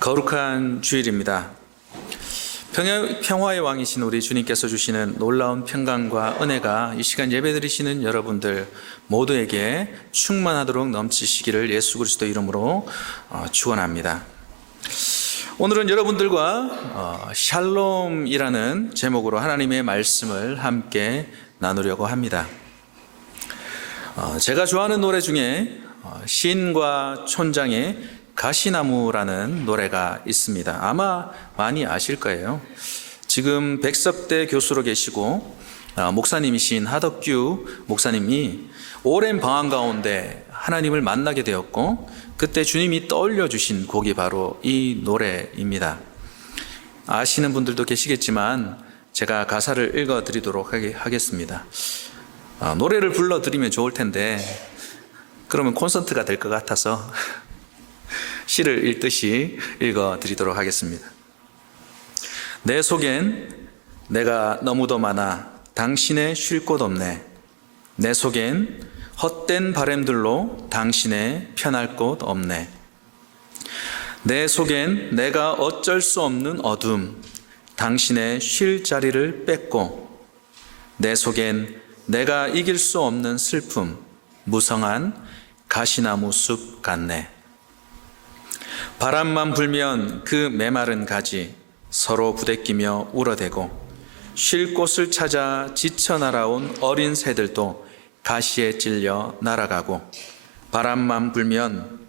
거룩한 주일입니다. 평화의 왕이신 우리 주님께서 주시는 놀라운 평강과 은혜가 이 시간 예배드리시는 여러분들 모두에게 충만하도록 넘치시기를 예수 그리스도 이름으로 축원합니다. 오늘은 여러분들과 샬롬이라는 제목으로 하나님의 말씀을 함께 나누려고 합니다. 제가 좋아하는 노래 중에 시인과 촌장의 가시나무라는 노래가 있습니다. 아마 많이 아실 거예요. 지금 백석대 교수로 계시고 목사님이신 하덕규 목사님이 오랜 방황 가운데 하나님을 만나게 되었고, 그때 주님이 떠올려 주신 곡이 바로 이 노래입니다. 아시는 분들도 계시겠지만 제가 가사를 읽어 드리도록 하겠습니다. 노래를 불러 드리면 좋을 텐데 그러면 콘서트가 될 것 같아서 시를 읽듯이 읽어 드리도록 하겠습니다. 내 속엔 내가 너무도 많아 당신의 쉴 곳 없네. 내 속엔 헛된 바램들로 당신의 편할 곳 없네. 내 속엔 내가 어쩔 수 없는 어둠, 당신의 쉴 자리를 뺏고, 내 속엔 내가 이길 수 없는 슬픔, 무성한 가시나무 숲 같네. 바람만 불면 그 메마른 가지 서로 부대끼며 울어대고, 쉴 곳을 찾아 지쳐 날아온 어린 새들도 가시에 찔려 날아가고, 바람만 불면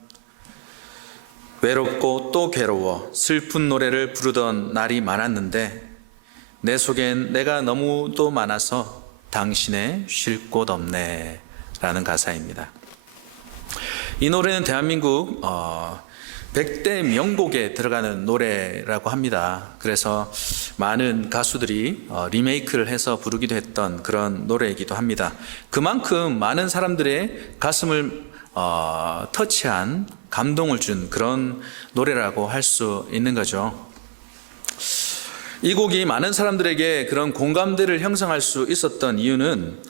외롭고 또 괴로워 슬픈 노래를 부르던 날이 많았는데, 내 속엔 내가 너무도 많아서 당신의 쉴 곳 없네 라는 가사입니다. 이 노래는 대한민국 100대 명곡에 들어가는 노래라고 합니다. 그래서 많은 가수들이 리메이크를 해서 부르기도 했던 그런 노래이기도 합니다. 그만큼 많은 사람들의 가슴을 터치한, 감동을 준 그런 노래라고 할 수 있는 거죠. 이 곡이 많은 사람들에게 그런 공감대를 형성할 수 있었던 이유는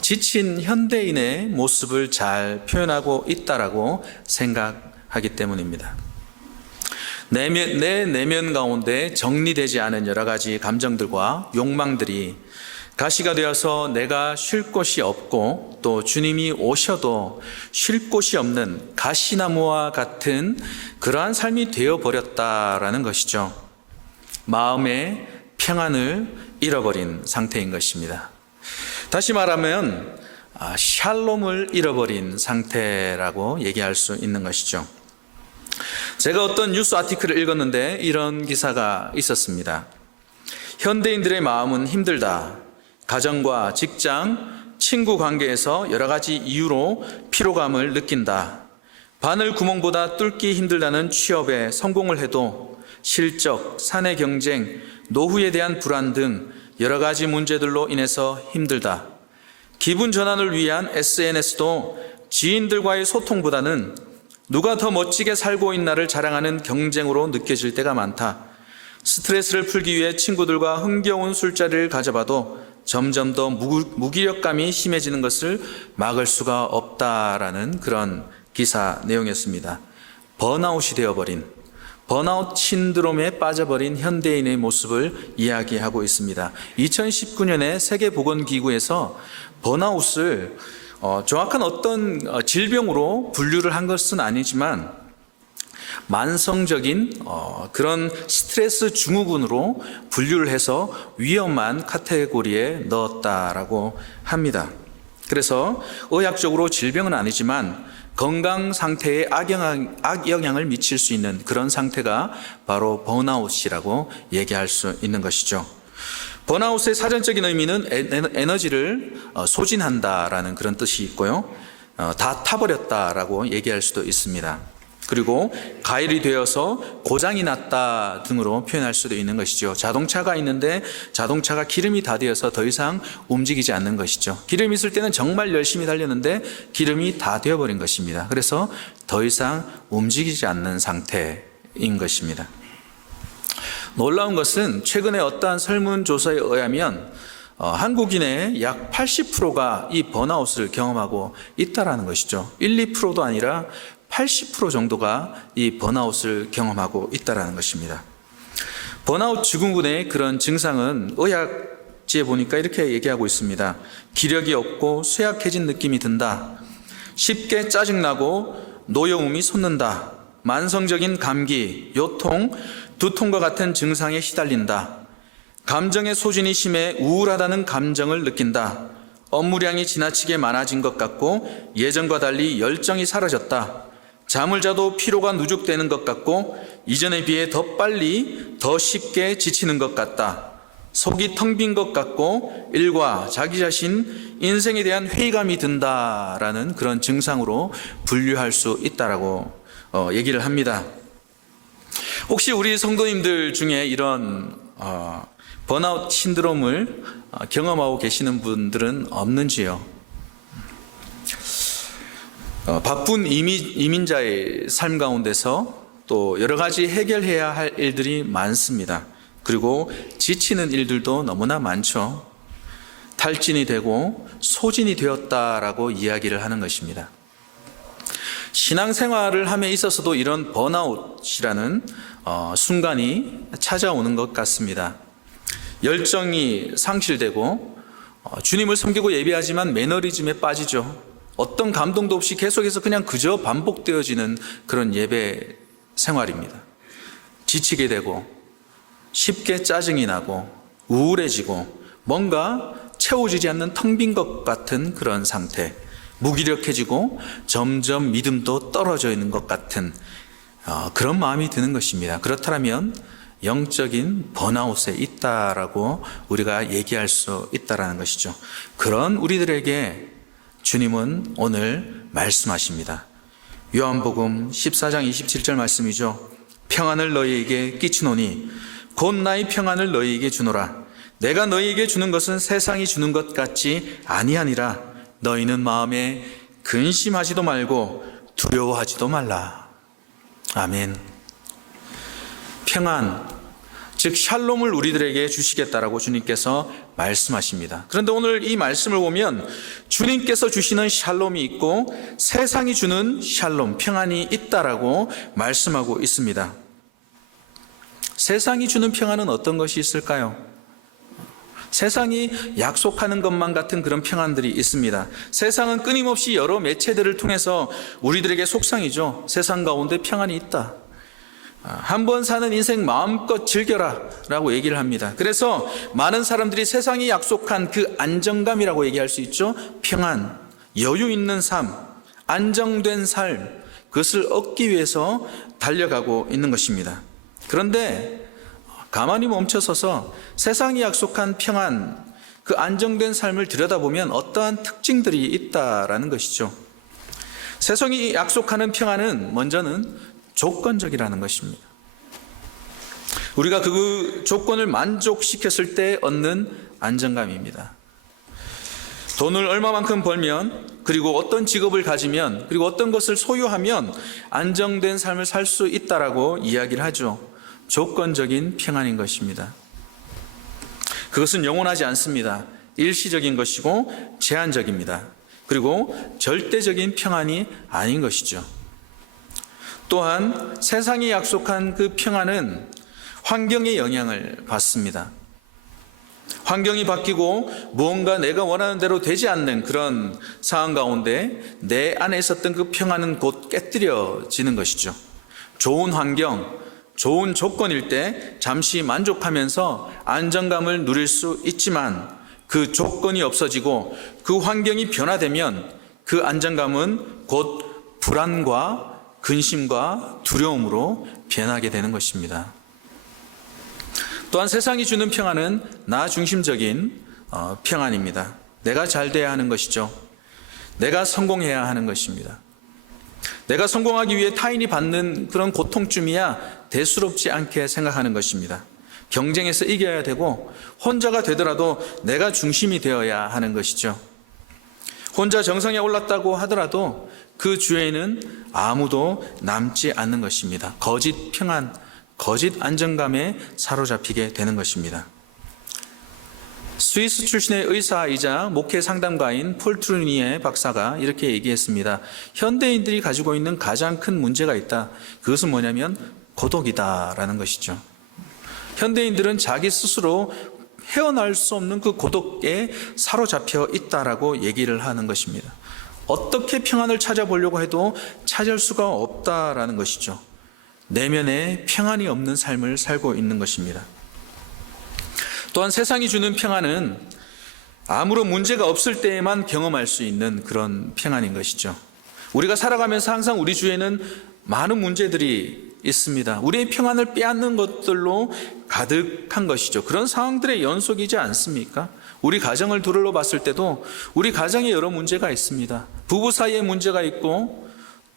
지친 현대인의 모습을 잘 표현하고 있다라고 생각하기 때문입니다. 내 내면 가운데 정리되지 않은 여러 가지 감정들과 욕망들이 가시가 되어서 내가 쉴 곳이 없고, 또 주님이 오셔도 쉴 곳이 없는 가시나무와 같은 그러한 삶이 되어버렸다라는 것이죠. 마음의 평안을 잃어버린 상태인 것입니다. 다시 말하면 샬롬을 잃어버린 상태라고 얘기할 수 있는 것이죠. 제가 어떤 뉴스 아티클을 읽었는데 이런 기사가 있었습니다. 현대인들의 마음은 힘들다. 가정과 직장, 친구 관계에서 여러 가지 이유로 피로감을 느낀다. 바늘 구멍보다 뚫기 힘들다는 취업에 성공을 해도 실적, 사내 경쟁, 노후에 대한 불안 등 여러 가지 문제들로 인해서 힘들다. 기분 전환을 위한 SNS도 지인들과의 소통보다는 누가 더 멋지게 살고 있나를 자랑하는 경쟁으로 느껴질 때가 많다. 스트레스를 풀기 위해 친구들과 흥겨운 술자리를 가져봐도 점점 더 무기력감이 심해지는 것을 막을 수가 없다라는 그런 기사 내용이었습니다. 번아웃이 되어버린, 번아웃 신드롬에 빠져버린 현대인의 모습을 이야기하고 있습니다. 2019년에 세계보건기구에서 번아웃을 정확한 어떤 질병으로 분류를 한 것은 아니지만 만성적인 그런 스트레스 증후군으로 분류를 해서 위험한 카테고리에 넣었다라고 합니다. 그래서 의학적으로 질병은 아니지만 건강 상태에 악영향을 미칠 수 있는 그런 상태가 바로 번아웃이라고 얘기할 수 있는 것이죠. 번아웃의 사전적인 의미는 에너지를 소진한다라는 그런 뜻이 있고요. 다 타버렸다라고 얘기할 수도 있습니다. 그리고 가열이 되어서 고장이 났다 등으로 표현할 수도 있는 것이죠. 자동차가 있는데 자동차가 기름이 다 되어서 더 이상 움직이지 않는 것이죠. 기름이 있을 때는 정말 열심히 달렸는데 기름이 다 되어버린 것입니다. 그래서 더 이상 움직이지 않는 상태인 것입니다. 놀라운 것은 최근에 어떠한 설문조사에 의하면 한국인의 약 80%가 이 번아웃을 경험하고 있다는 것이죠. 1, 2%도 아니라 80% 정도가 이 번아웃을 경험하고 있다는 것입니다. 번아웃 증후군의 그런 증상은 의학지에 보니까 이렇게 얘기하고 있습니다. 기력이 없고 쇠약해진 느낌이 든다. 쉽게 짜증나고 노여움이 솟는다. 만성적인 감기, 요통, 두통과 같은 증상에 시달린다. 감정의 소진이 심해 우울하다는 감정을 느낀다. 업무량이 지나치게 많아진 것 같고 예전과 달리 열정이 사라졌다. 잠을 자도 피로가 누적되는 것 같고 이전에 비해 더 빨리 더 쉽게 지치는 것 같다. 속이 텅 빈 것 같고 일과 자기 자신, 인생에 대한 회의감이 든다라는 그런 증상으로 분류할 수 있다라고 얘기를 합니다. 혹시 우리 성도님들 중에 이런 번아웃 신드롬을 경험하고 계시는 분들은 없는지요? 바쁜 이민자의 삶 가운데서 또 여러 가지 해결해야 할 일들이 많습니다. 그리고 지치는 일들도 너무나 많죠. 탈진이 되고 소진이 되었다라고 이야기를 하는 것입니다. 신앙생활을 함에 있어서도 이런 번아웃이라는 순간이 찾아오는 것 같습니다. 열정이 상실되고 주님을 섬기고 예배하지만 매너리즘에 빠지죠. 어떤 감동도 없이 계속해서 그냥 그저 반복되어지는 그런 예배 생활입니다. 지치게 되고 쉽게 짜증이 나고 우울해지고 뭔가 채워지지 않는 텅 빈 것 같은 그런 상태, 무기력해지고 점점 믿음도 떨어져 있는 것 같은 그런 마음이 드는 것입니다. 그렇다면 영적인 번아웃에 있다라고 우리가 얘기할 수 있다라는 것이죠. 그런 우리들에게 주님은 오늘 말씀하십니다. 요한복음 14장 27절 말씀이죠. 평안을 너희에게 끼치노니 곧 나의 평안을 너희에게 주노라. 내가 너희에게 주는 것은 세상이 주는 것 같지 아니하니라. 너희는 마음에 근심하지도 말고 두려워하지도 말라. 아멘. 평안, 즉 샬롬을 우리들에게 주시겠다라고 주님께서 말씀하십니다. 그런데 오늘 이 말씀을 보면 주님께서 주시는 샬롬이 있고 세상이 주는 샬롬, 평안이 있다라고 말씀하고 있습니다. 세상이 주는 평안은 어떤 것이 있을까요? 세상이 약속하는 것만 같은 그런 평안들이 있습니다. 세상은 끊임없이 여러 매체들을 통해서 우리들에게 속상이죠. 세상 가운데 평안이 있다. 한 번 사는 인생 마음껏 즐겨라 라고 얘기를 합니다. 그래서 많은 사람들이 세상이 약속한 그 안정감이라고 얘기할 수 있죠. 평안, 여유 있는 삶, 안정된 삶, 그것을 얻기 위해서 달려가고 있는 것입니다. 그런데 가만히 멈춰서서 세상이 약속한 평안, 그 안정된 삶을 들여다보면 어떠한 특징들이 있다라는 것이죠. 세상이 약속하는 평안은 먼저는 조건적이라는 것입니다. 우리가 그 조건을 만족시켰을 때 얻는 안정감입니다. 돈을 얼마만큼 벌면, 그리고 어떤 직업을 가지면, 그리고 어떤 것을 소유하면 안정된 삶을 살 수 있다라고 이야기를 하죠. 조건적인 평안인 것입니다. 그것은 영원하지 않습니다. 일시적인 것이고 제한적입니다. 그리고 절대적인 평안이 아닌 것이죠. 또한 세상이 약속한 그 평안은 환경의 영향을 받습니다. 환경이 바뀌고 무언가 내가 원하는 대로 되지 않는 그런 상황 가운데 내 안에 있었던 그 평안은 곧 깨뜨려지는 것이죠. 좋은 환경, 좋은 조건일 때 잠시 만족하면서 안정감을 누릴 수 있지만 그 조건이 없어지고 그 환경이 변화되면 그 안정감은 곧 불안과 근심과 두려움으로 변하게 되는 것입니다. 또한 세상이 주는 평안은 나 중심적인 평안입니다. 내가 잘 돼야 하는 것이죠. 내가 성공해야 하는 것입니다. 내가 성공하기 위해 타인이 받는 그런 고통쯤이야 대수롭지 않게 생각하는 것입니다. 경쟁에서 이겨야 되고 혼자가 되더라도 내가 중심이 되어야 하는 것이죠. 혼자 정상에 올랐다고 하더라도 그 주위에는 아무도 남지 않는 것입니다. 거짓 평안, 거짓 안정감에 사로잡히게 되는 것입니다. 스위스 출신의 의사이자 목회 상담가인 폴 트루니에 박사가 이렇게 얘기했습니다. 현대인들이 가지고 있는 가장 큰 문제가 있다. 그것은 뭐냐면 고독이다라는 것이죠. 현대인들은 자기 스스로 헤어날 수 없는 그 고독에 사로잡혀 있다라고 얘기를 하는 것입니다. 어떻게 평안을 찾아보려고 해도 찾을 수가 없다라는 것이죠. 내면에 평안이 없는 삶을 살고 있는 것입니다. 또한 세상이 주는 평안은 아무런 문제가 없을 때에만 경험할 수 있는 그런 평안인 것이죠. 우리가 살아가면서 항상 우리 주위에는 많은 문제들이 있습니다. 우리의 평안을 빼앗는 것들로 가득한 것이죠. 그런 상황들의 연속이지 않습니까? 우리 가정을 둘러 봤을 때도 우리 가정에 여러 문제가 있습니다. 부부 사이에 문제가 있고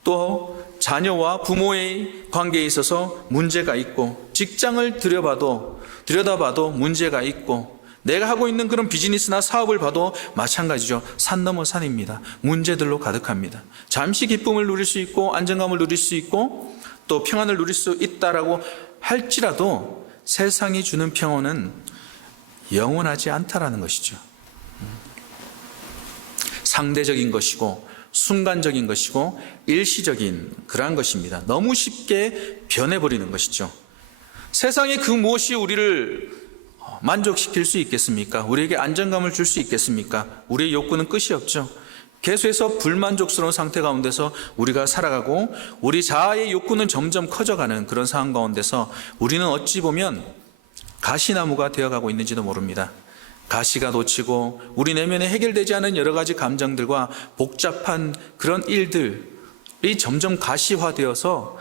또 자녀와 부모의 관계에 있어서 문제가 있고 직장을 들여다봐도 문제가 있고 내가 하고 있는 그런 비즈니스나 사업을 봐도 마찬가지죠. 산 넘어 산입니다. 문제들로 가득합니다. 잠시 기쁨을 누릴 수 있고 안정감을 누릴 수 있고 또 평안을 누릴 수 있다라고 할지라도 세상이 주는 평온은 영원하지 않다라는 것이죠. 상대적인 것이고 순간적인 것이고 일시적인 그러한 것입니다. 너무 쉽게 변해버리는 것이죠. 세상에 그 무엇이 우리를 만족시킬 수 있겠습니까? 우리에게 안정감을 줄 수 있겠습니까? 우리의 욕구는 끝이 없죠. 계속해서 불만족스러운 상태 가운데서 우리가 살아가고 우리 자아의 욕구는 점점 커져가는 그런 상황 가운데서 우리는 어찌 보면 가시나무가 되어가고 있는지도 모릅니다. 가시가 돋치고 우리 내면에 해결되지 않은 여러 가지 감정들과 복잡한 그런 일들이 점점 가시화되어서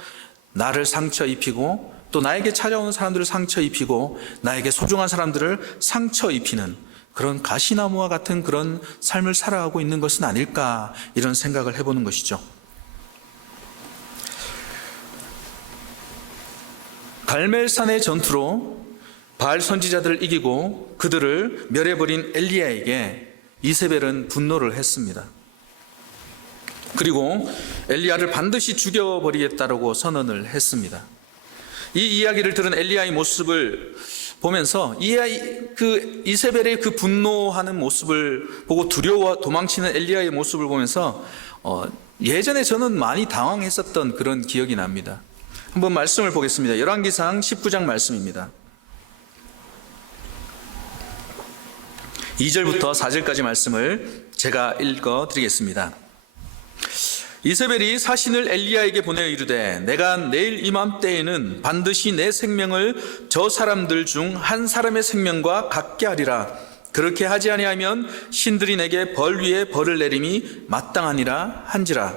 나를 상처 입히고 또 나에게 찾아오는 사람들을 상처 입히고 나에게 소중한 사람들을 상처 입히는 그런 가시나무와 같은 그런 삶을 살아가고 있는 것은 아닐까 이런 생각을 해보는 것이죠. 갈멜산의 전투로 바알 선지자들을 이기고 그들을 멸해버린 엘리야에게 이세벨은 분노를 했습니다. 그리고 엘리야를 반드시 죽여버리겠다라고 선언을 했습니다. 이 이야기를 들은 엘리야의 모습을 보면서 이세벨의 그 분노하는 모습을 보고 두려워 도망치는 엘리야의 모습을 보면서 예전에 저는 많이 당황했었던 그런 기억이 납니다. 한번 말씀을 보겠습니다. 열왕기상 19장 말씀입니다. 2절부터 4절까지 말씀을 제가 읽어드리겠습니다. 이세벨이 사신을 엘리야에게 보내어 이르되 내가 내일 이맘때에는 반드시 내 생명을 저 사람들 중 한 사람의 생명과 같게 하리라. 그렇게 하지 아니하면 신들이 내게 벌 위에 벌을 내림이 마땅하니라 한지라.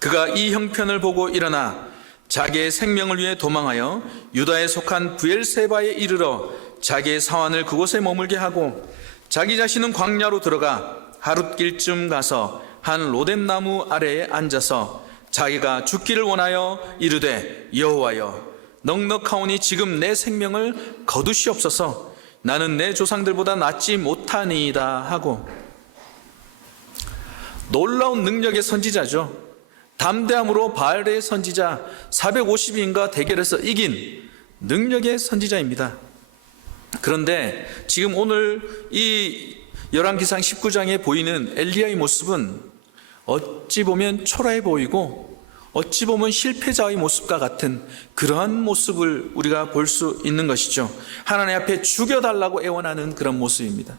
그가 이 형편을 보고 일어나 자기의 생명을 위해 도망하여 유다에 속한 브엘세바에 이르러 자기의 사환을 그곳에 머물게 하고 자기 자신은 광야로 들어가 하룻길쯤 가서 한 로뎀나무 아래에 앉아서 자기가 죽기를 원하여 이르되 여호와여 넉넉하오니 지금 내 생명을 거두시옵소서. 나는 내 조상들보다 낫지 못하니이다 하고. 놀라운 능력의 선지자죠. 담대함으로 바알의 선지자 450인과 대결해서 이긴 능력의 선지자입니다. 그런데 지금 오늘 이 열왕기상 19장에 보이는 엘리야의 모습은 어찌 보면 초라해 보이고 어찌 보면 실패자의 모습과 같은 그러한 모습을 우리가 볼 수 있는 것이죠. 하나님 앞에 죽여달라고 애원하는 그런 모습입니다.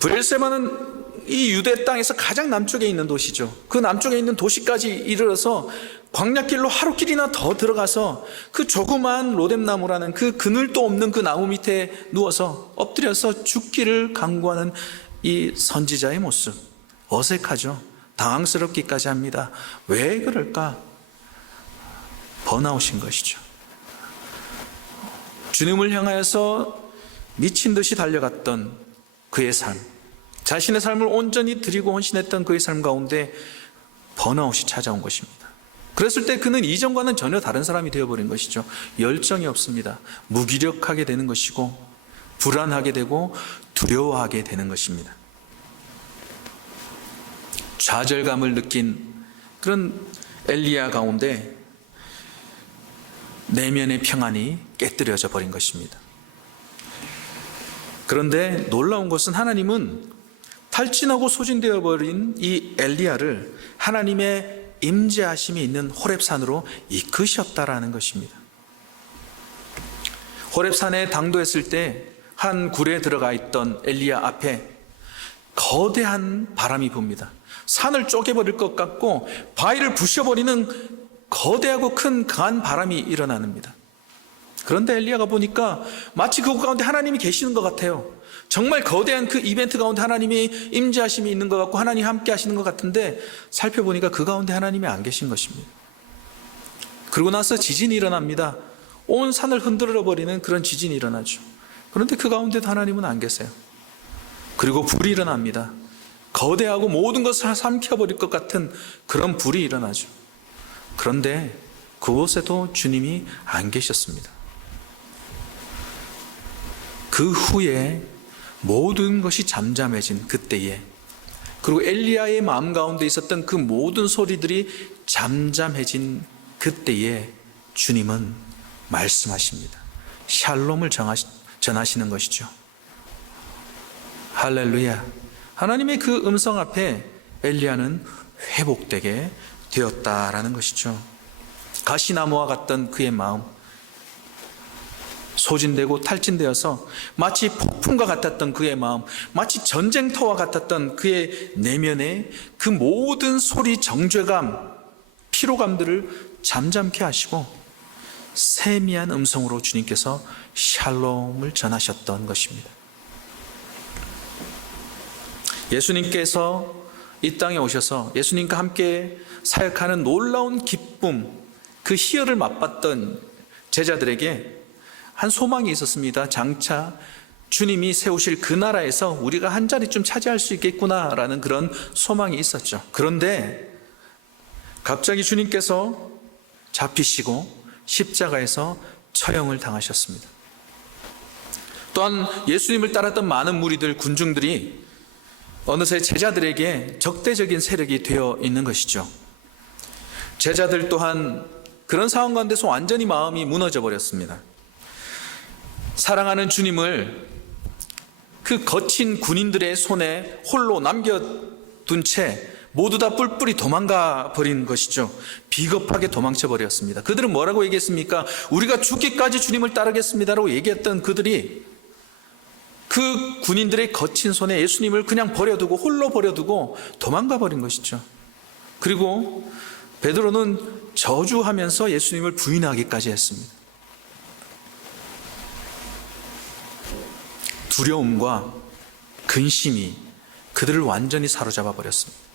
브엘세바는 이 유대 땅에서 가장 남쪽에 있는 도시죠. 그 남쪽에 있는 도시까지 이르러서 광야길로 하루길이나 더 들어가서 그 조그만 로뎀나무라는 그 그늘도 없는 그 나무 밑에 누워서 엎드려서 죽기를 강구하는 이 선지자의 모습, 어색하죠. 당황스럽기까지 합니다. 왜 그럴까? 번아웃인 것이죠. 주님을 향하여서 미친 듯이 달려갔던 그의 삶, 자신의 삶을 온전히 드리고 헌신했던 그의 삶 가운데 번아웃이 찾아온 것입니다. 그랬을 때 그는 이전과는 전혀 다른 사람이 되어버린 것이죠. 열정이 없습니다. 무기력하게 되는 것이고 불안하게 되고 두려워하게 되는 것입니다. 좌절감을 느낀 그런 엘리야 가운데 내면의 평안이 깨뜨려져 버린 것입니다. 그런데 놀라운 것은 하나님은 탈진하고 소진되어 버린 이 엘리야를 하나님의 임재하심이 있는 호렙산으로 이끄셨다라는 것입니다. 호렙산에 당도했을 때 한 굴에 들어가 있던 엘리야 앞에 거대한 바람이 붑니다. 산을 쪼개버릴 것 같고 바위를 부셔버리는 거대하고 큰 강한 바람이 일어납니다. 그런데 엘리야가 보니까 마치 그 가운데 하나님이 계시는 것 같아요. 정말 거대한 그 이벤트 가운데 하나님이 임재하심이 있는 것 같고 하나님이 함께 하시는 것 같은데 살펴보니까 그 가운데 하나님이 안 계신 것입니다. 그러고 나서 지진이 일어납니다. 온 산을 흔들어 버리는 그런 지진이 일어나죠. 그런데 그 가운데도 하나님은 안 계세요. 그리고 불이 일어납니다. 거대하고 모든 것을 삼켜버릴 것 같은 그런 불이 일어나죠. 그런데 그곳에도 주님이 안 계셨습니다. 그 후에 모든 것이 잠잠해진 그때에, 그리고 엘리야의 마음 가운데 있었던 그 모든 소리들이 잠잠해진 그때에 주님은 말씀하십니다. 샬롬을 전하시는 것이죠. 할렐루야. 하나님의 그 음성 앞에 엘리야는 회복되게 되었다라는 것이죠. 가시나무와 같던 그의 마음, 소진되고 탈진되어서 마치 폭풍과 같았던 그의 마음, 마치 전쟁터와 같았던 그의 내면에 그 모든 소리, 정죄감, 피로감들을 잠잠케 하시고 세미한 음성으로 주님께서 샬롬을 전하셨던 것입니다. 예수님께서 이 땅에 오셔서 예수님과 함께 사역하는 놀라운 기쁨, 그 희열을 맛봤던 제자들에게 한 소망이 있었습니다. 장차 주님이 세우실 그 나라에서 우리가 한 자리쯤 차지할 수 있겠구나라는 그런 소망이 있었죠. 그런데 갑자기 주님께서 잡히시고 십자가에서 처형을 당하셨습니다. 또한 예수님을 따랐던 많은 무리들, 군중들이 어느새 제자들에게 적대적인 세력이 되어 있는 것이죠. 제자들 또한 그런 상황 가운데서 완전히 마음이 무너져 버렸습니다. 사랑하는 주님을 그 거친 군인들의 손에 홀로 남겨둔 채 모두 다 뿔뿔이 도망가 버린 것이죠. 비겁하게 도망쳐 버렸습니다. 그들은 뭐라고 얘기했습니까? 우리가 죽기까지 주님을 따르겠습니다라고 얘기했던 그들이 그 군인들의 거친 손에 예수님을 그냥 버려두고 홀로 버려두고 도망가 버린 것이죠. 그리고 베드로는 저주하면서 예수님을 부인하기까지 했습니다. 두려움과 근심이 그들을 완전히 사로잡아 버렸습니다.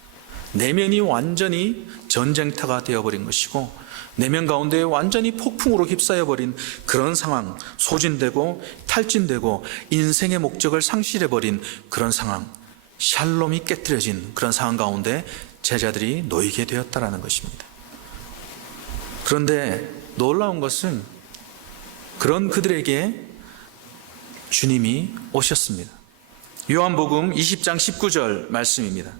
내면이 완전히 전쟁터가 되어버린 것이고 내면 가운데 완전히 폭풍으로 휩싸여버린 그런 상황, 소진되고 탈진되고 인생의 목적을 상실해버린 그런 상황, 샬롬이 깨뜨려진 그런 상황 가운데 제자들이 놓이게 되었다라는 것입니다. 그런데 놀라운 것은 그런 그들에게 주님이 오셨습니다. 요한복음 20장 19절 말씀입니다.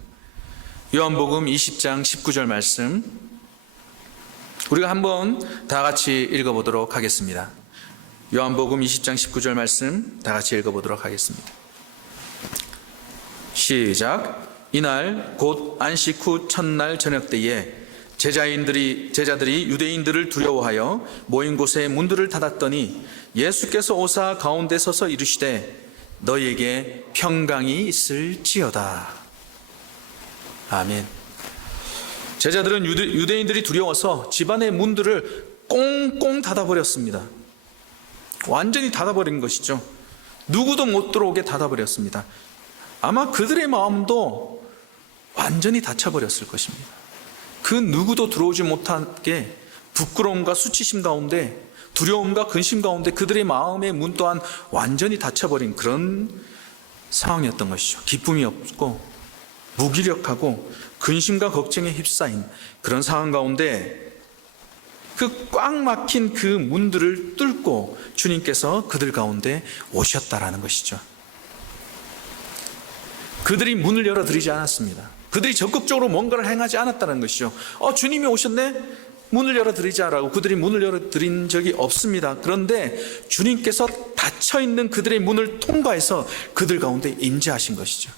요한복음 20장 19절 말씀 우리가 한번 다 같이 읽어보도록 하겠습니다. 요한복음 20장 19절 말씀 다 같이 읽어보도록 하겠습니다. 시작. 이날 곧 안식 후 첫날 저녁 때에 제자들이 유대인들을 두려워하여 모인 곳에 문들을 닫았더니 예수께서 오사 가운데 서서 이르시되 너희에게 평강이 있을지어다. 아멘. 제자들은 유대인들이 두려워서 집안의 문들을 꽁꽁 닫아버렸습니다. 완전히 닫아버린 것이죠. 누구도 못 들어오게 닫아버렸습니다. 아마 그들의 마음도 완전히 닫혀버렸을 것입니다. 그 누구도 들어오지 못하게 부끄러움과 수치심 가운데, 두려움과 근심 가운데 그들의 마음의 문 또한 완전히 닫혀버린 그런 상황이었던 것이죠. 기쁨이 없고 무기력하고 근심과 걱정에 휩싸인 그런 상황 가운데 그 꽉 막힌 그 문들을 뚫고 주님께서 그들 가운데 오셨다라는 것이죠. 그들이 문을 열어드리지 않았습니다. 그들이 적극적으로 뭔가를 행하지 않았다는 것이죠. 주님이 오셨네? 문을 열어드리자라고 그들이 문을 열어드린 적이 없습니다. 그런데 주님께서 닫혀있는 그들의 문을 통과해서 그들 가운데 임재하신 것이죠.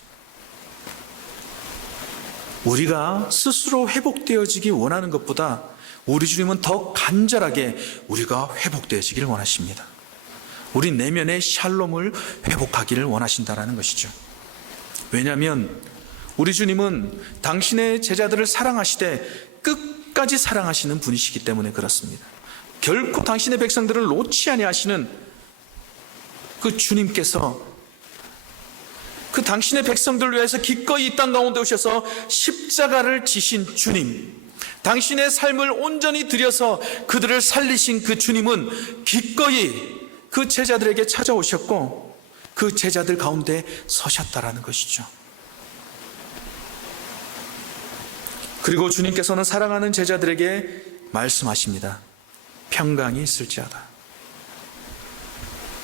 우리가 스스로 회복되어지기 원하는 것보다 우리 주님은 더 간절하게 우리가 회복되어지기를 원하십니다. 우리 내면의 샬롬을 회복하기를 원하신다는 것이죠. 왜냐하면 우리 주님은 당신의 제자들을 사랑하시되 끝까지 사랑하시는 분이시기 때문에 그렇습니다. 결코 당신의 백성들을 놓지 아니하시는 그 주님께서 그 당신의 백성들을 위해서 기꺼이 이 땅 가운데 오셔서 십자가를 지신 주님, 당신의 삶을 온전히 들여서 그들을 살리신 그 주님은 기꺼이 그 제자들에게 찾아오셨고 그 제자들 가운데 서셨다라는 것이죠. 그리고 주님께서는 사랑하는 제자들에게 말씀하십니다. 평강이 있을지어다,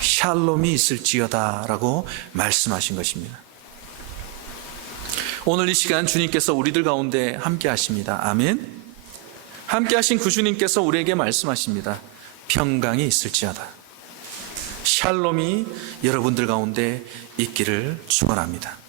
샬롬이 있을지어다 라고 말씀하신 것입니다. 오늘 이 시간 주님께서 우리들 가운데 함께 하십니다. 아멘. 함께 하신 그 주님께서 우리에게 말씀하십니다. 평강이 있을지어다, 샬롬이 여러분들 가운데 있기를 축원합니다.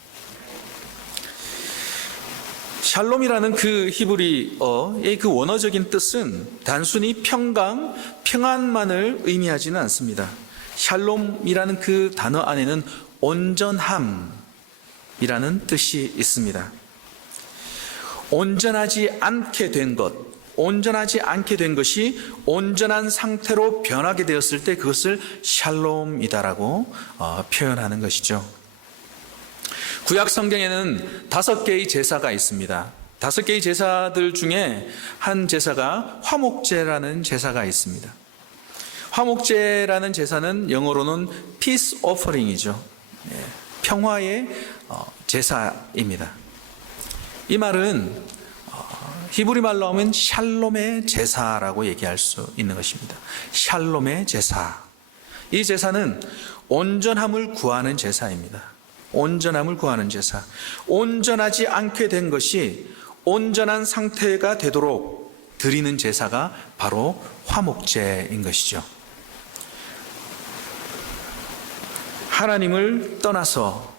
샬롬이라는 그 히브리어의 그 원어적인 뜻은 단순히 평강, 평안만을 의미하지는 않습니다. 샬롬이라는 그 단어 안에는 온전함이라는 뜻이 있습니다. 온전하지 않게 된 것, 온전하지 않게 된 것이 온전한 상태로 변하게 되었을 때 그것을 샬롬이다라고 표현하는 것이죠. 구약 성경에는 5개의 제사가 있습니다. 5개의 제사들 중에 한 제사가 화목제라는 제사가 있습니다. 화목제라는 제사는 영어로는 Peace Offering이죠. 평화의 제사입니다. 이 말은 히브리 말로 하면 샬롬의 제사라고 얘기할 수 있는 것입니다. 샬롬의 제사. 이 제사는 온전함을 구하는 제사입니다. 온전함을 구하는 제사. 온전하지 않게 된 것이 온전한 상태가 되도록 드리는 제사가 바로 화목제인 것이죠. 하나님을 떠나서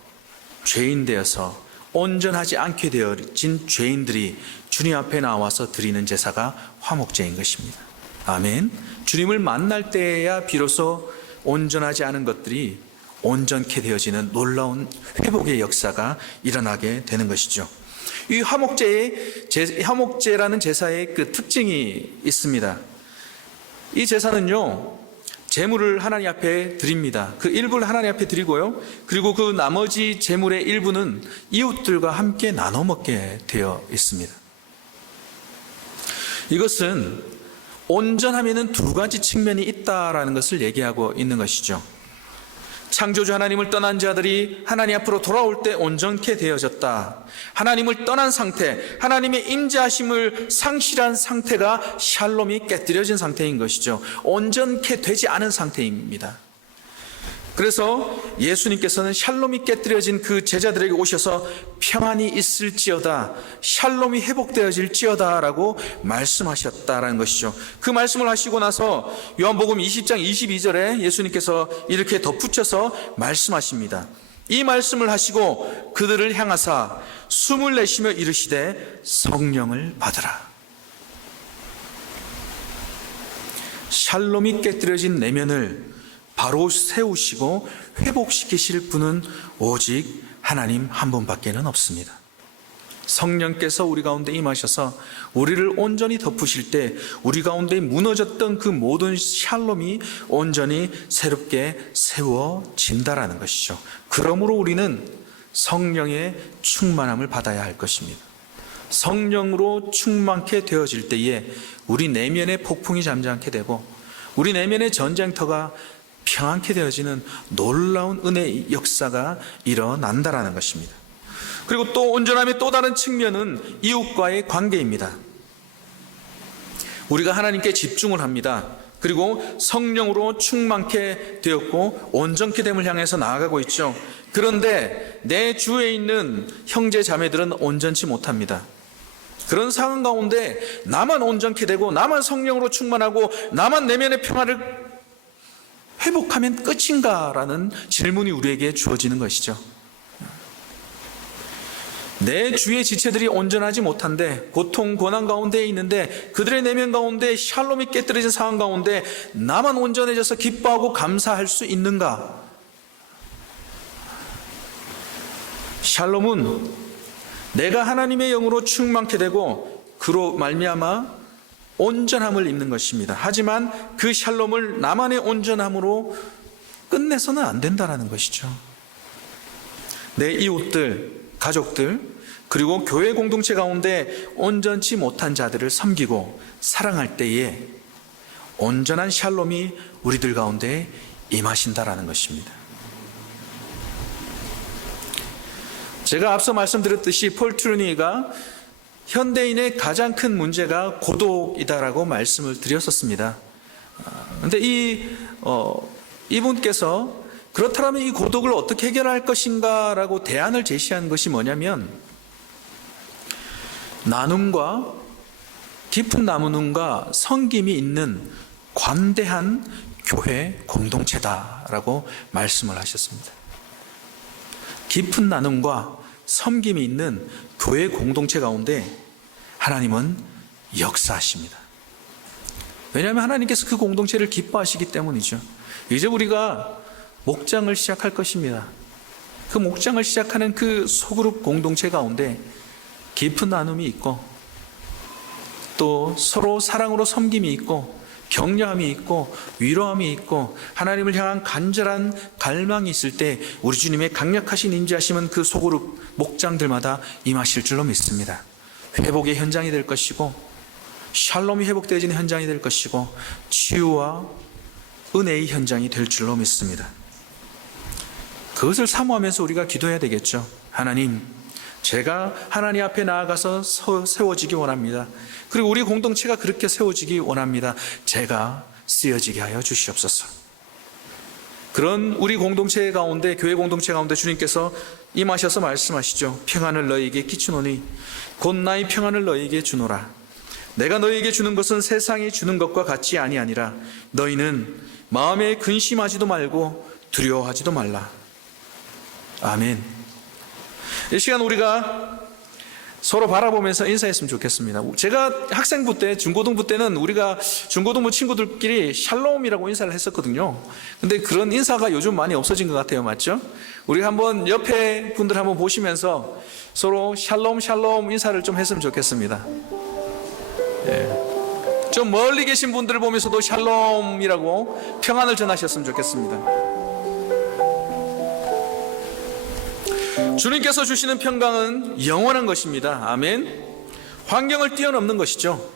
죄인 되어서 온전하지 않게 되어진 죄인들이 주님 앞에 나와서 드리는 제사가 화목제인 것입니다. 아멘. 주님을 만날 때야 비로소 온전하지 않은 것들이 온전케 되어지는 놀라운 회복의 역사가 일어나게 되는 것이죠. 이 화목제라는 제사의 그 특징이 있습니다. 이 제사는요, 제물을 하나님 앞에 드립니다. 그 일부를 하나님 앞에 드리고요, 그리고 그 나머지 제물의 일부는 이웃들과 함께 나눠 먹게 되어 있습니다. 이것은 온전함에는 2가지 측면이 있다라는 것을 얘기하고 있는 것이죠. 창조주 하나님을 떠난 자들이 하나님 앞으로 돌아올 때 온전케 되어졌다. 하나님을 떠난 상태, 하나님의 임재하심을 상실한 상태가 샬롬이 깨뜨려진 상태인 것이죠. 온전케 되지 않은 상태입니다. 그래서 예수님께서는 샬롬이 깨뜨려진 그 제자들에게 오셔서 평안이 있을지어다, 샬롬이 회복되어질지어다 라고 말씀하셨다라는 것이죠. 그 말씀을 하시고 나서 요한복음 20장 22절에 예수님께서 이렇게 덧붙여서 말씀하십니다. 이 말씀을 하시고 그들을 향하사 숨을 내쉬며 이르시되 성령을 받으라. 샬롬이 깨뜨려진 내면을 바로 세우시고 회복시키실 분은 오직 하나님 한 분밖에는 없습니다. 성령께서 우리 가운데 임하셔서 우리를 온전히 덮으실 때 우리 가운데 무너졌던 그 모든 샬롬이 온전히 새롭게 세워진다라는 것이죠. 그러므로 우리는 성령의 충만함을 받아야 할 것입니다. 성령으로 충만케 되어질 때에 우리 내면의 폭풍이 잠잠케 되고 우리 내면의 전쟁터가 평안케 되어지는 놀라운 은혜의 역사가 일어난다라는 것입니다. 그리고 또 온전함의 또 다른 측면은 이웃과의 관계입니다. 우리가 하나님께 집중을 합니다. 그리고 성령으로 충만케 되었고 온전케 됨을 향해서 나아가고 있죠. 그런데 내 주위에 있는 형제 자매들은 온전치 못합니다. 그런 상황 가운데 나만 온전케 되고 나만 성령으로 충만하고 나만 내면의 평화를 회복하면 끝인가라는 질문이 우리에게 주어지는 것이죠. 내 주의 지체들이 온전하지 못한데 고통, 고난 가운데 있는데 그들의 내면 가운데 샬롬이 깨뜨려진 상황 가운데 나만 온전해져서 기뻐하고 감사할 수 있는가? 샬롬은 내가 하나님의 영으로 충만케 되고 그로 말미암아 온전함을 입는 것입니다. 하지만 그 샬롬을 나만의 온전함으로 끝내서는 안 된다는 것이죠. 내 이웃들, 가족들, 그리고 교회 공동체 가운데 온전치 못한 자들을 섬기고 사랑할 때에 온전한 샬롬이 우리들 가운데 임하신다라는 것입니다. 제가 앞서 말씀드렸듯이 폴 트루니가 현대인의 가장 큰 문제가 고독이다라고 말씀을 드렸었습니다. 그런데 이분께서 그렇다면 이 고독을 어떻게 해결할 것인가라고 대안을 제시한 것이 뭐냐면 나눔과 깊은 나눔과 섬김이 있는 관대한 교회 공동체다라고 말씀을 하셨습니다. 깊은 나눔과 섬김이 있는 교회 공동체 가운데 하나님은 역사하십니다. 왜냐하면 하나님께서 그 공동체를 기뻐하시기 때문이죠. 이제 우리가 목장을 시작할 것입니다. 그 목장을 시작하는 그 소그룹 공동체 가운데 깊은 나눔이 있고 또 서로 사랑으로 섬김이 있고 격려함이 있고 위로함이 있고 하나님을 향한 간절한 갈망이 있을 때 우리 주님의 강력하신 인지하심은 그 소그룹 목장들마다 임하실 줄로 믿습니다. 회복의 현장이 될 것이고 샬롬이 회복되어지는 현장이 될 것이고 치유와 은혜의 현장이 될 줄로 믿습니다. 그것을 사모하면서 우리가 기도해야 되겠죠. 하나님, 제가 하나님 앞에 나아가서 세워지기 원합니다. 그리고 우리 공동체가 그렇게 세워지기 원합니다. 제가 쓰여지게 하여 주시옵소서. 그런 우리 공동체 가운데, 교회 공동체 가운데 주님께서 임하셔서 말씀하시죠. 평안을 너희에게 끼치노니 곧 나의 평안을 너희에게 주노라. 내가 너희에게 주는 것은 세상이 주는 것과 같이 아니하니라. 너희는 마음에 근심하지도 말고 두려워하지도 말라. 아멘. 이 시간 우리가 서로 바라보면서 인사했으면 좋겠습니다. 제가 학생부 때, 중고등부 때는 우리가 중고등부 친구들끼리 샬롬이라고 인사를 했었거든요. 근데 그런 인사가 요즘 많이 없어진 것 같아요. 맞죠? 우리 한번 옆에 분들 한번 보시면서 서로 샬롬 샬롬 인사를 좀 했으면 좋겠습니다. 예. 좀 멀리 계신 분들을 보면서도 샬롬이라고 평안을 전하셨으면 좋겠습니다. 주님께서 주시는 평강은 영원한 것입니다. 아멘. 환경을 뛰어넘는 것이죠.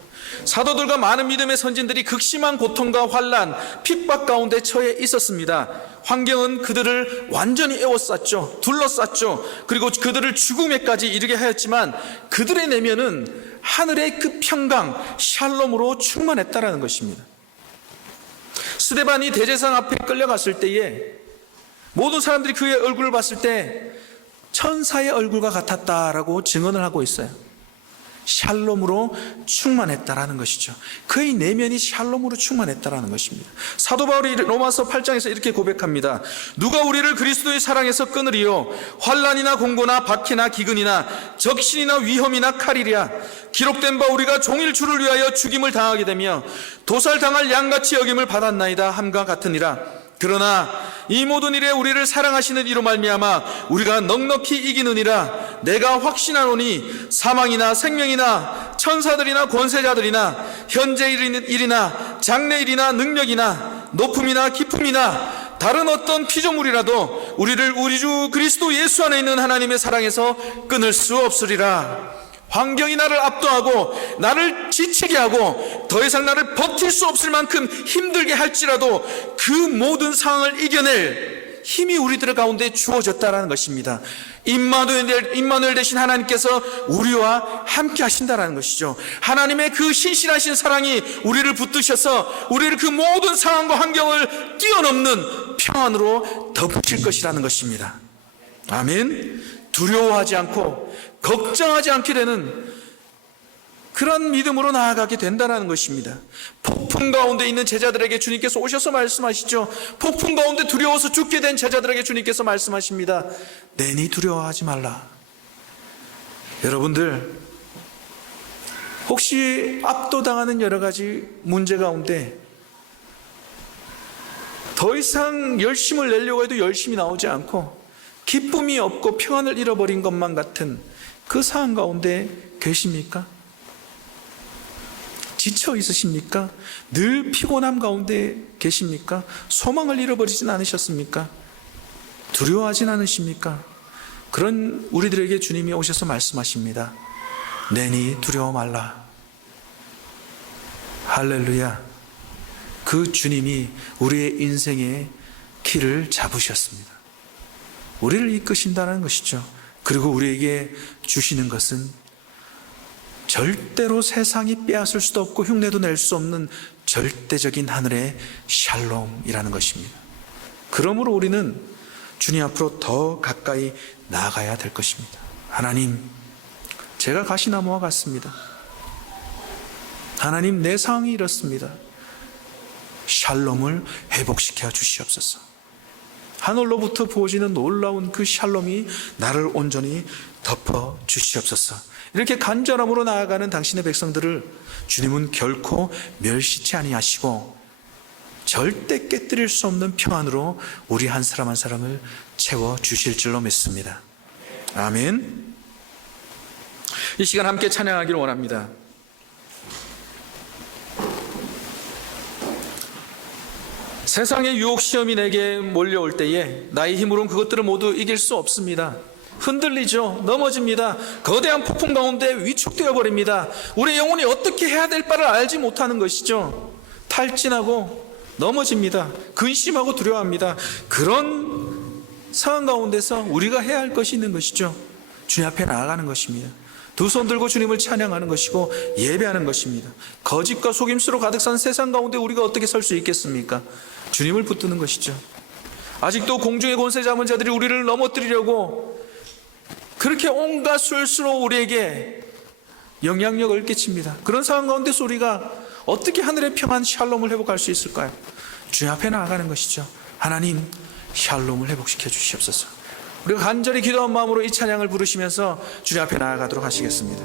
사도들과 많은 믿음의 선진들이 극심한 고통과 환난, 핍박 가운데 처해 있었습니다. 환경은 그들을 완전히 에워쌌죠. 둘러쌌죠. 그리고 그들을 죽음에까지 이르게 하였지만 그들의 내면은 하늘의 그 평강, 샬롬으로 충만했다라는 것입니다. 스데반이 대제사장 앞에 끌려갔을 때에 모든 사람들이 그의 얼굴을 봤을 때 천사의 얼굴과 같았다라고 증언을 하고 있어요. 샬롬으로 충만했다라는 것이죠. 그의 내면이 샬롬으로 충만했다라는 것입니다. 사도 바울이 로마서 8장에서 이렇게 고백합니다. 누가 우리를 그리스도의 사랑에서 끊으리요? 환난이나 공고나 박해나 기근이나 적신이나 위험이나 칼이랴. 기록된 바 우리가 종일 주를 위하여 죽임을 당하게 되며 도살당할 양같이 여김을 받았나이다 함과 같으니라. 그러나 이 모든 일에 우리를 사랑하시는 이로 말미암아 우리가 넉넉히 이기느니라. 내가 확신하노니 사망이나 생명이나 천사들이나 권세자들이나 현재 일이나 장래 일이나 능력이나 높음이나 깊음이나 다른 어떤 피조물이라도 우리를 우리 주 그리스도 예수 안에 있는 하나님의 사랑에서 끊을 수 없으리라. 환경이 나를 압도하고 나를 지치게 하고 더 이상 나를 버틸 수 없을 만큼 힘들게 할지라도 그 모든 상황을 이겨낼 힘이 우리들 가운데 주어졌다라는 것입니다. 임마누엘 되신 하나님께서 우리와 함께 하신다라는 것이죠. 하나님의 그 신실하신 사랑이 우리를 붙드셔서 우리를 그 모든 상황과 환경을 뛰어넘는 평안으로 덮으실 것이라는 것입니다. 아멘. 두려워하지 않고 걱정하지 않게 되는 그런 믿음으로 나아가게 된다는 것입니다. 폭풍 가운데 있는 제자들에게 주님께서 오셔서 말씀하시죠. 폭풍 가운데 두려워서 죽게 된 제자들에게 주님께서 말씀하십니다. 내니 두려워하지 말라. 여러분들, 혹시 압도당하는 여러 가지 문제 가운데 더 이상 열심을 내려고 해도 열심이 나오지 않고 기쁨이 없고 평안을 잃어버린 것만 같은 그 상황 가운데 계십니까? 지쳐 있으십니까? 늘 피곤함 가운데 계십니까? 소망을 잃어버리진 않으셨습니까? 두려워하진 않으십니까? 그런 우리들에게 주님이 오셔서 말씀하십니다. 내니 두려워 말라. 할렐루야. 그 주님이 우리의 인생의 키를 잡으셨습니다. 우리를 이끄신다는 것이죠. 그리고 우리에게 주시는 것은 절대로 세상이 빼앗을 수도 없고 흉내도 낼 수 없는 절대적인 하늘의 샬롬이라는 것입니다. 그러므로 우리는 주님 앞으로 더 가까이 나아가야 될 것입니다. 하나님, 제가 가시나무와 같습니다. 하나님, 내 상황이 이렇습니다. 샬롬을 회복시켜 주시옵소서. 하늘로부터 부어지는 놀라운 그 샬롬이 나를 온전히 덮어 주시옵소서. 이렇게 간절함으로 나아가는 당신의 백성들을 주님은 결코 멸시치 아니하시고 절대 깨뜨릴 수 없는 평안으로 우리 한 사람 한 사람을 채워 주실 줄로 믿습니다. 아멘. 이 시간 함께 찬양하기를 원합니다. 세상의 유혹 시험이 내게 몰려올 때에 나의 힘으로는 그것들을 모두 이길 수 없습니다. 흔들리죠. 넘어집니다. 거대한 폭풍 가운데 위축되어 버립니다. 우리의 영혼이 어떻게 해야 될 바를 알지 못하는 것이죠. 탈진하고 넘어집니다. 근심하고 두려워합니다. 그런 상황 가운데서 우리가 해야 할 것이 있는 것이죠. 주님 앞에 나아가는 것입니다. 두 손 들고 주님을 찬양하는 것이고 예배하는 것입니다. 거짓과 속임수로 가득 산 세상 가운데 우리가 어떻게 설 수 있겠습니까? 주님을 붙드는 것이죠. 아직도 공중의 권세 잡은 자들이 우리를 넘어뜨리려고 그렇게 온갖 술수로 우리에게 영향력을 끼칩니다. 그런 상황 가운데서 우리가 어떻게 하늘의 평안 샬롬을 회복할 수 있을까요? 주님 앞에 나아가는 것이죠. 하나님, 샬롬을 회복시켜 주시옵소서. 우리가 간절히 기도한 마음으로 이 찬양을 부르시면서 주님 앞에 나아가도록 하시겠습니다.